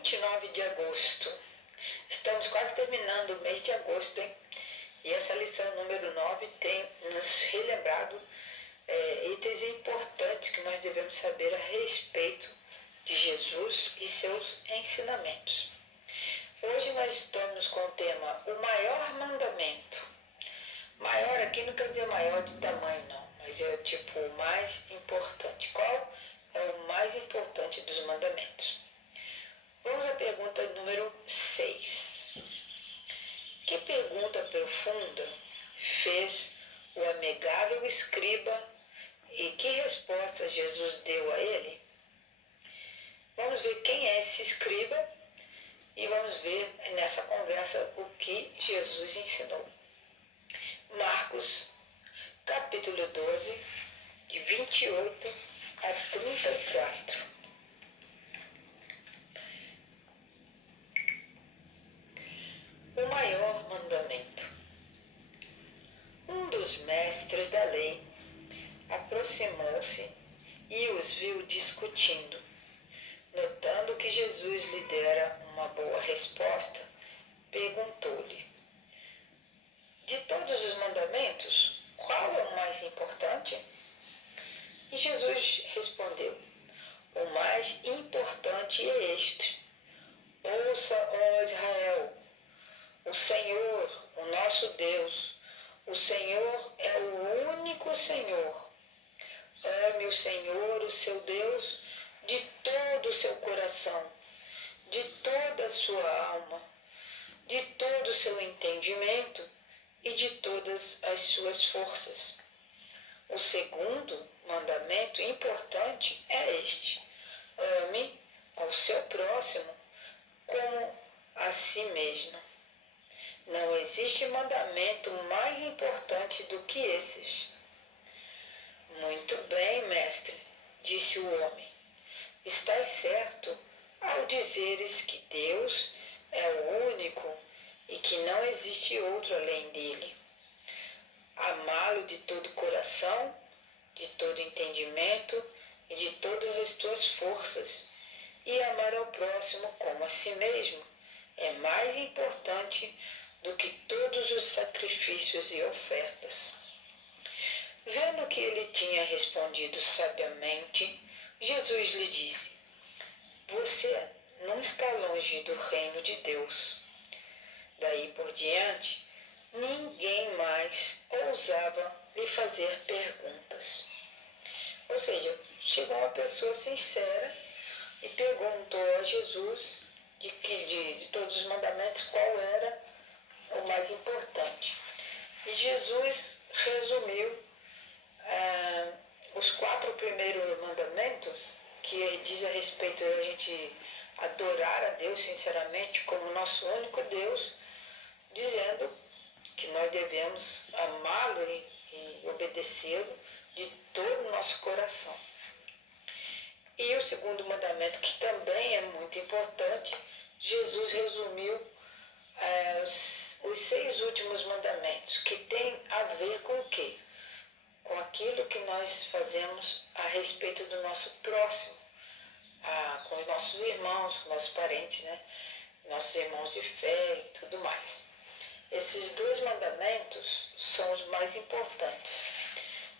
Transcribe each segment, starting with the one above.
29 de agosto. Estamos quase terminando o mês de agosto, hein? E essa lição número 9 tem nos relembrado itens importantes que nós devemos saber a respeito de Jesus e seus ensinamentos. Hoje nós estamos com o tema o maior mandamento. Maior aqui não quer dizer maior de tamanho não, mas é tipo o mais importante. Qual é o mais importante dos mandamentos? Vamos à pergunta número 6. Que pergunta profunda fez o amigável escriba e que resposta Jesus deu a ele? Vamos ver quem é esse escriba e vamos ver nessa conversa o que Jesus ensinou. Marcos, capítulo 12, de 28 a 34. O maior mandamento. Um dos mestres da lei aproximou-se e os viu discutindo. Notando que Jesus lhe dera uma boa resposta, perguntou-lhe: de todos os mandamentos, qual é o mais importante? E Jesus respondeu: o mais importante é este: ouça, ó Israel, o Senhor, o nosso Deus, o Senhor é o único Senhor. Ame o Senhor, o seu Deus, de todo o seu coração, de toda a sua alma, de todo o seu entendimento e de todas as suas forças. O segundo mandamento importante é este: ame ao seu próximo como a si mesmo. Não existe mandamento mais importante do que esses. Muito bem, mestre, disse o homem. Estás certo ao dizeres que Deus é o único e que não existe outro além dele. Amá-lo de todo o coração, de todo entendimento e de todas as tuas forças, e amar ao próximo como a si mesmo, é mais importante do que todos os sacrifícios e ofertas. Vendo que ele tinha respondido sabiamente, Jesus lhe disse: você não está longe do reino de Deus. Daí por diante, ninguém mais ousava lhe fazer perguntas. Ou seja, chegou uma pessoa sincera e perguntou a Jesus de todos os mandamentos qual era o mais importante. E Jesus resumiu os 4 primeiros mandamentos, que diz a respeito de a gente adorar a Deus sinceramente como nosso único Deus, dizendo que nós devemos amá-lo e obedecê-lo de todo o nosso coração. E o segundo mandamento, que também é muito importante, Jesus resumiu os 6 últimos mandamentos, que tem a ver com o quê? Com aquilo que nós fazemos a respeito do nosso próximo, com os nossos irmãos, com nossos parentes, né? Nossos irmãos de fé e tudo mais. Esses 2 mandamentos são os mais importantes.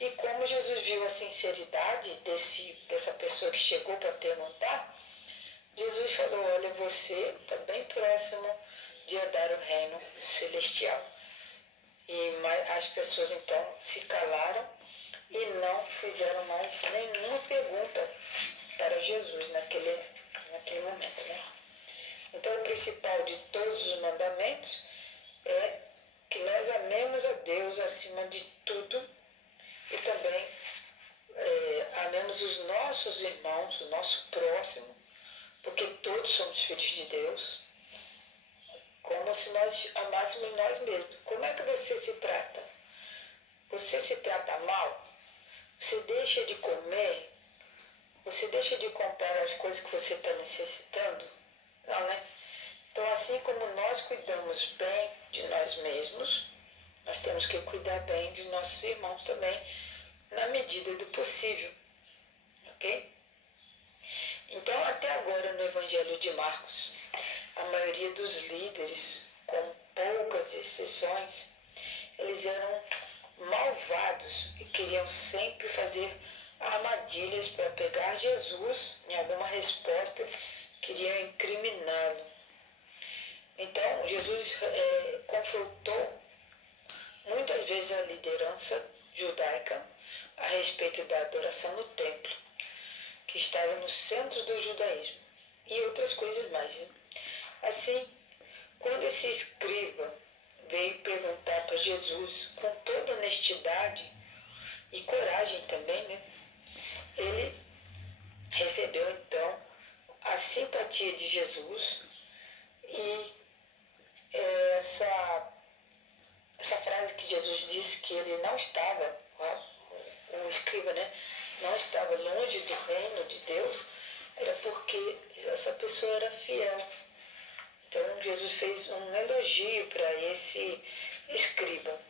E como Jesus viu a sinceridade dessa pessoa que chegou para perguntar, Jesus falou: olha, você está bem próximo de herdar o reino celestial. E as pessoas então se calaram e não fizeram mais nenhuma pergunta para Jesus naquele momento, né? Então o principal de todos os mandamentos é que nós amemos a Deus acima de tudo e também amemos os nossos irmãos, o nosso próximo, porque todos somos filhos de Deus, como se nós amássemos nós mesmos. Como é que você se trata? Você se trata mal? Você deixa de comer? Você deixa de comprar as coisas que você está necessitando? Não, né? Então, assim como nós cuidamos bem de nós mesmos, nós temos que cuidar bem de nossos irmãos também, na medida do possível. Ok? Então, até agora agora no Evangelho de Marcos. A maioria dos líderes, com poucas exceções, eles eram malvados e queriam sempre fazer armadilhas para pegar Jesus em alguma resposta, queriam incriminá-lo. Então, Jesus confrontou muitas vezes a liderança judaica a respeito da adoração no templo, que estava no centro do judaísmo, e outras coisas mais. Né? Assim, quando esse escriba veio perguntar para Jesus com toda honestidade e coragem também, né? Ele recebeu então a simpatia de Jesus e essa frase que Jesus disse que ele não estava, o escriba, né, não estava longe do reino de Deus, era porque essa pessoa era fiel. Então Jesus fez um elogio para esse escriba,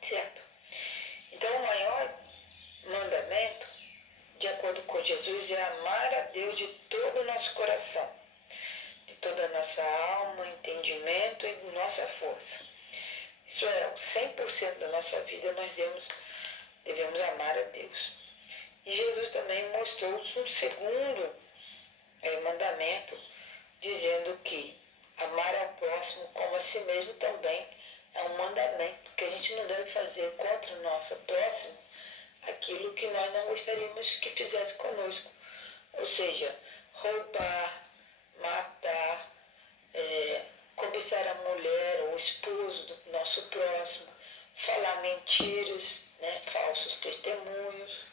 certo? Então o maior mandamento, de acordo com Jesus, é amar a Deus de todo o nosso coração, de toda a nossa alma, entendimento e nossa força. Isso é, 100% da nossa vida nós devemos amar a Deus. E Jesus também mostrou um segundo mandamento, dizendo que amar ao próximo como a si mesmo também é um mandamento, porque a gente não deve fazer contra o nosso próximo aquilo que nós não gostaríamos que fizesse conosco. Ou seja, roubar, matar, cobiçar a mulher ou o esposo do nosso próximo, falar mentiras, né, falsos testemunhos,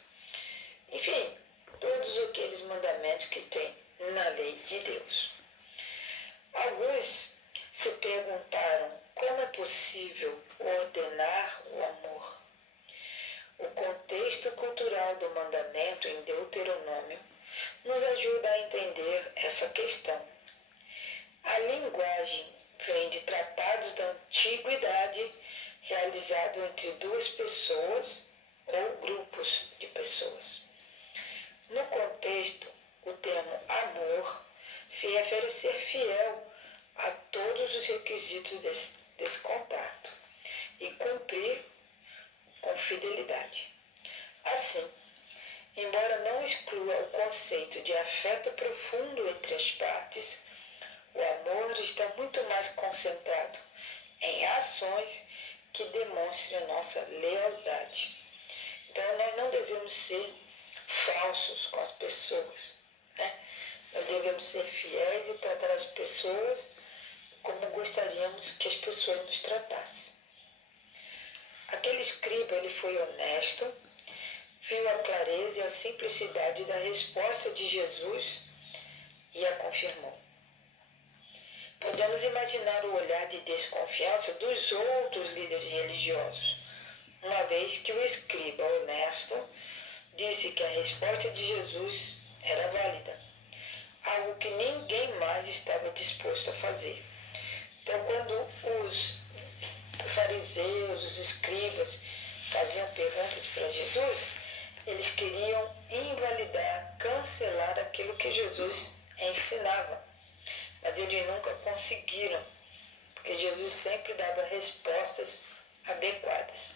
enfim, todos aqueles mandamentos que tem na lei de Deus. Alguns se perguntaram como é possível ordenar o amor. O contexto cultural do mandamento em Deuteronômio nos ajuda a entender essa questão. A linguagem vem de tratados da antiguidade realizados entre duas pessoas ou grupos de pessoas. No contexto, o termo amor se refere a ser fiel a todos os requisitos desse contato e cumprir com fidelidade. Assim, embora não exclua o conceito de afeto profundo entre as partes, o amor está muito mais concentrado em ações que demonstrem a nossa lealdade. Então, nós não devemos ser falsos com as pessoas, né? Nós devemos ser fiéis e tratar as pessoas como gostaríamos que as pessoas nos tratassem. Aquele escriba, ele foi honesto, viu a clareza e a simplicidade da resposta de Jesus e a confirmou. Podemos imaginar o olhar de desconfiança dos outros líderes religiosos, uma vez que o escriba honesto disse que a resposta de Jesus era válida, algo que ninguém mais estava disposto a fazer. Então, quando os fariseus, os escribas, faziam perguntas para Jesus, eles queriam invalidar, cancelar aquilo que Jesus ensinava. Mas eles nunca conseguiram, porque Jesus sempre dava respostas adequadas.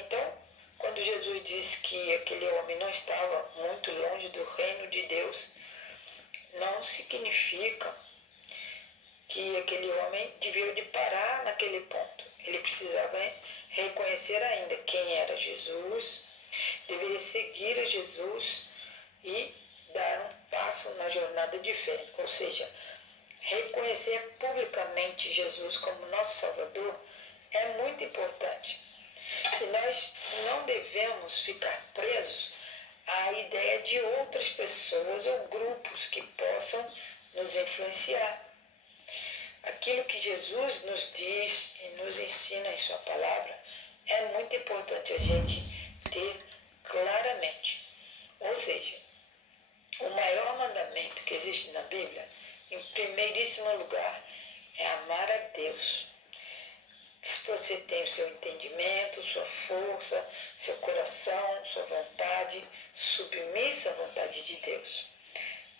Então, quando Jesus disse que aquele homem não estava muito longe do reino de Deus, não significa que aquele homem devia de parar naquele ponto. Ele precisava reconhecer ainda quem era Jesus, deveria seguir a Jesus e dar um passo na jornada de fé, ou seja, reconhecer publicamente Jesus como nosso Salvador é muito importante. E nós não devemos ficar presos à ideia de outras pessoas ou grupos que possam nos influenciar. Aquilo que Jesus nos diz e nos ensina em sua palavra é muito importante a gente ter claramente. Ou seja, o maior mandamento que existe na Bíblia, em primeiríssimo lugar, é amar a Deus. Se você tem o seu entendimento, sua força, seu coração, sua vontade submissa à vontade de Deus.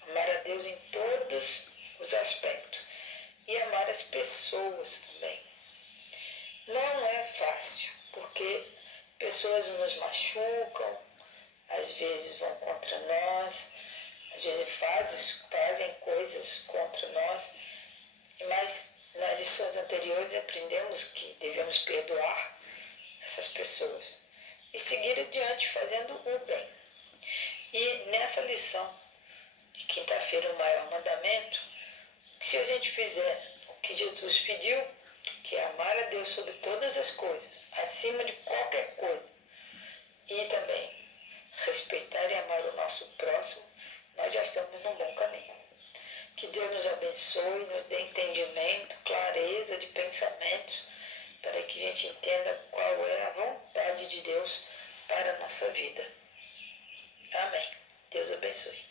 Amar a Deus em todos os aspectos e amar as pessoas também. Não é fácil, porque pessoas nos machucam, às vezes vão contra nós, às vezes fazem coisas contra nós, mas nas lições anteriores aprendemos que devemos perdoar essas pessoas e seguir adiante fazendo o bem. E nessa lição de quinta-feira, o maior mandamento, se a gente fizer o que Jesus pediu, que é amar a Deus sobre todas as coisas, acima de qualquer coisa, e também respeitar e amar o nosso próximo, nós já estamos num bom caminho. Que Deus nos abençoe, nos dê entendimento, clareza de pensamentos, para que a gente entenda qual é a vontade de Deus para a nossa vida. Amém. Deus abençoe.